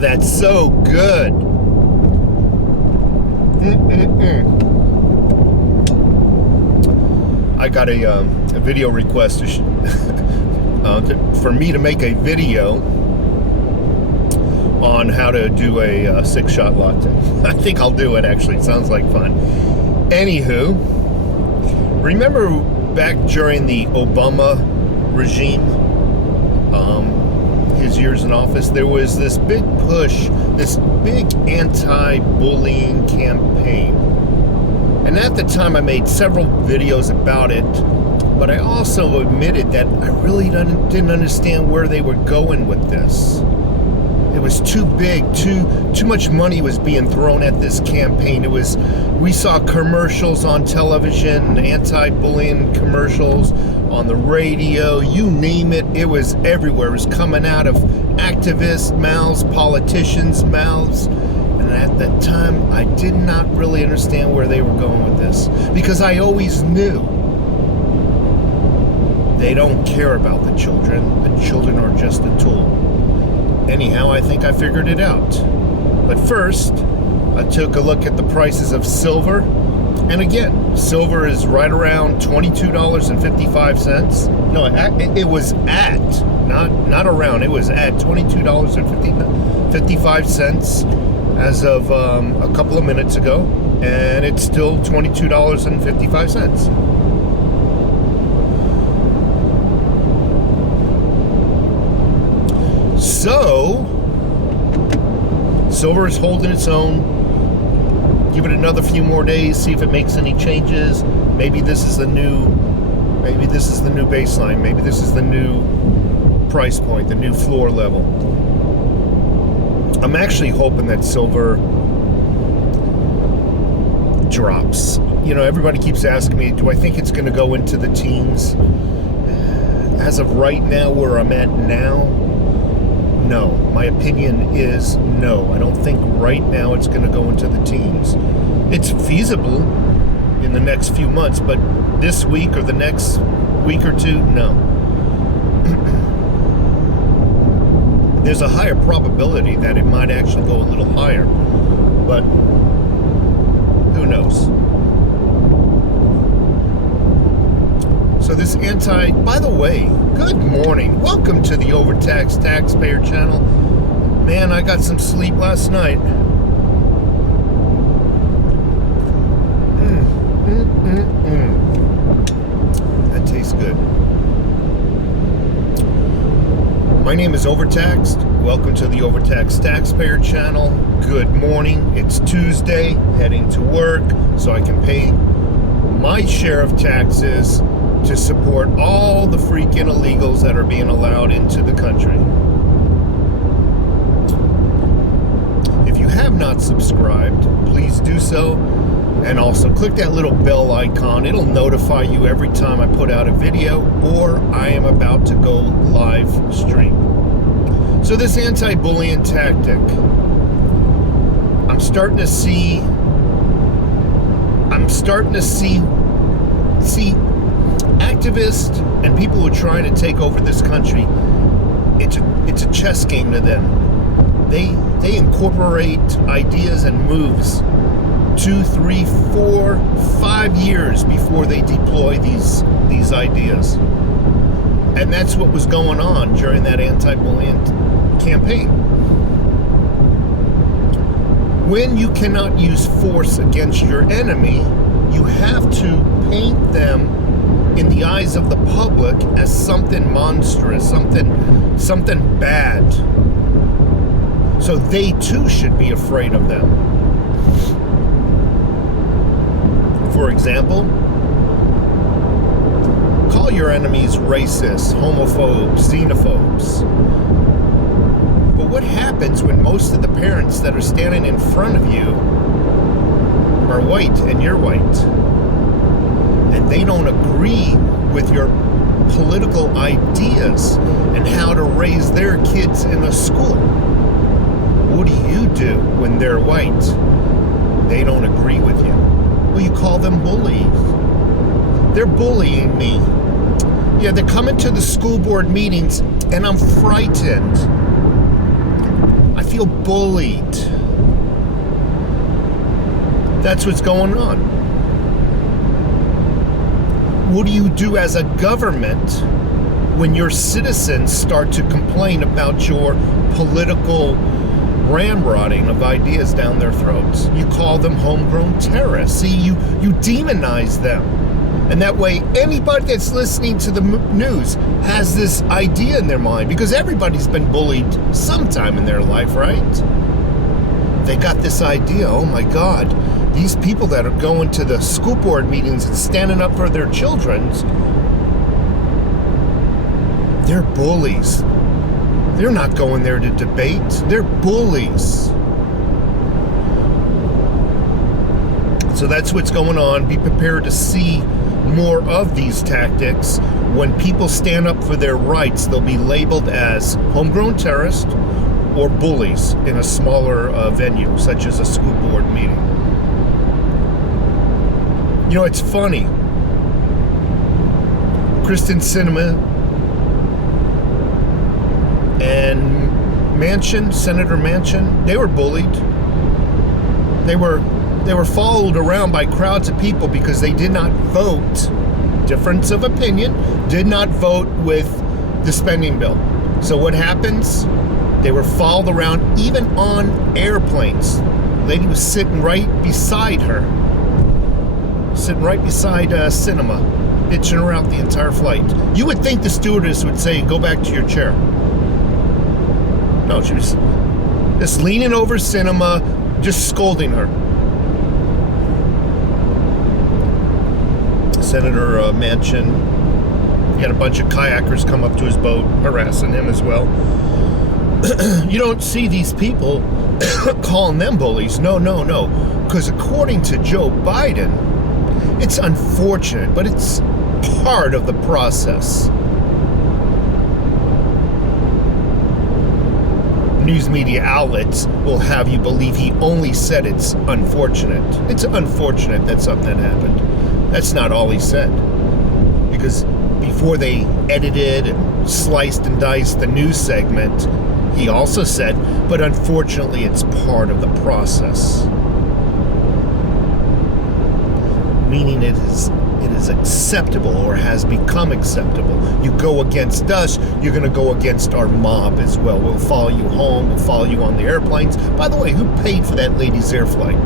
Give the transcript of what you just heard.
that's so good. I got a video request for me to make a video on how to do a 6-shot latte. I think I'll do it, actually. It sounds like fun. Anywho, remember back during the Obama regime, his years in office, there was this big push, this big anti-bullying campaign. And at the time I made several videos about it, but I also admitted that I really didn't understand where they were going with this. It was too big, too much money was being thrown at this campaign. We saw commercials on television, anti-bullying commercials on the radio, you name it, it was everywhere. It was coming out of activists' mouths, politicians' mouths. And at that time, I did not really understand where they were going with this, because I always knew they don't care about the children. The children are just a tool. Anyhow, I think I figured it out. But first, I took a look at the prices of silver. And again, silver is right around $22.55. No, it was at, not around, it was at $22.55 as of a couple of minutes ago. And it's still $22.55. So, silver is holding its own. Give it another few more days, see if it makes any changes. Maybe this is the new baseline. Maybe this is the new price point, the new floor level. I'm actually hoping that silver drops. You know, everybody keeps asking me, do I think it's going to go into the teens? As of right now, where I'm at now, no. My opinion is no. I don't think right now it's going to go into the teens. It's feasible in the next few months, but this week or the next week or two, no. There's a higher probability that it might actually go a little higher, but who knows? So this by the way, good morning. Welcome to the Overtaxed Taxpayer channel. Man, I got some sleep last night. That tastes good. My name is Overtaxed. Welcome to the Overtaxed Taxpayer channel. Good morning. It's Tuesday, heading to work so I can pay my share of taxes to support all the freaking illegals that are being allowed into the country. If you have not subscribed, please do so. And also click that little bell icon. It'll notify you every time I put out a video or I am about to go live stream. So this anti-bullying tactic, I'm starting to see activists and people who are trying to take over this country. It's a chess game to them. They incorporate ideas and moves 2, 3, 4, 5 years before they deploy these ideas. And that's what was going on during that anti-bullying campaign. When you cannot use force against your enemy, you have to paint them in the eyes of the public as something monstrous, something bad. So they too should be afraid of them. For example, call your enemies racist, homophobes, xenophobes. But what happens when most of the parents that are standing in front of you are white and you're white, and they don't agree with your political ideas and how to raise their kids in a school? What do you do when they're white? They don't agree with you. Well, you call them bullies. They're bullying me. Yeah, they're coming to the school board meetings and I'm frightened. I feel bullied. That's what's going on. What do you do as a government when your citizens start to complain about your political ramrodding of ideas down their throats? You call them homegrown terrorists. See, you demonize them. And that way, anybody that's listening to the news has this idea in their mind, because everybody's been bullied sometime in their life, right? They got this idea, oh my God, these people that are going to the school board meetings and standing up for their children's, they're bullies. They're not going there to debate. They're bullies. So that's what's going on. Be prepared to see more of these tactics. When people stand up for their rights, they'll be labeled as homegrown terrorists or bullies in a smaller venue, such as a school board meeting. You know, it's funny. Kristen Sinema and Senator Manchin, they were bullied. They were followed around by crowds of people because they did not vote, difference of opinion, did not vote with the spending bill. So what happens? They were followed around even on airplanes. The lady was sitting right beside her, sitting right beside Sinema, bitching her out the entire flight. You would think the stewardess would say, go back to your chair. No, she was just leaning over Sinema, just scolding her. Senator Manchin, he had a bunch of kayakers come up to his boat, harassing him as well. You don't see these people calling them bullies. No. Because according to Joe Biden, it's unfortunate, but it's part of the process. News media outlets will have you believe he only said it's unfortunate. It's unfortunate that something happened. That's not all he said. Because before they edited and sliced and diced the news segment, he also said, but unfortunately it's part of the process. Meaning it is acceptable, or has become acceptable. You go against us, you're going to go against our mob as well. We'll follow you home, we'll follow you on the airplanes. By the way, who paid for that lady's air flight?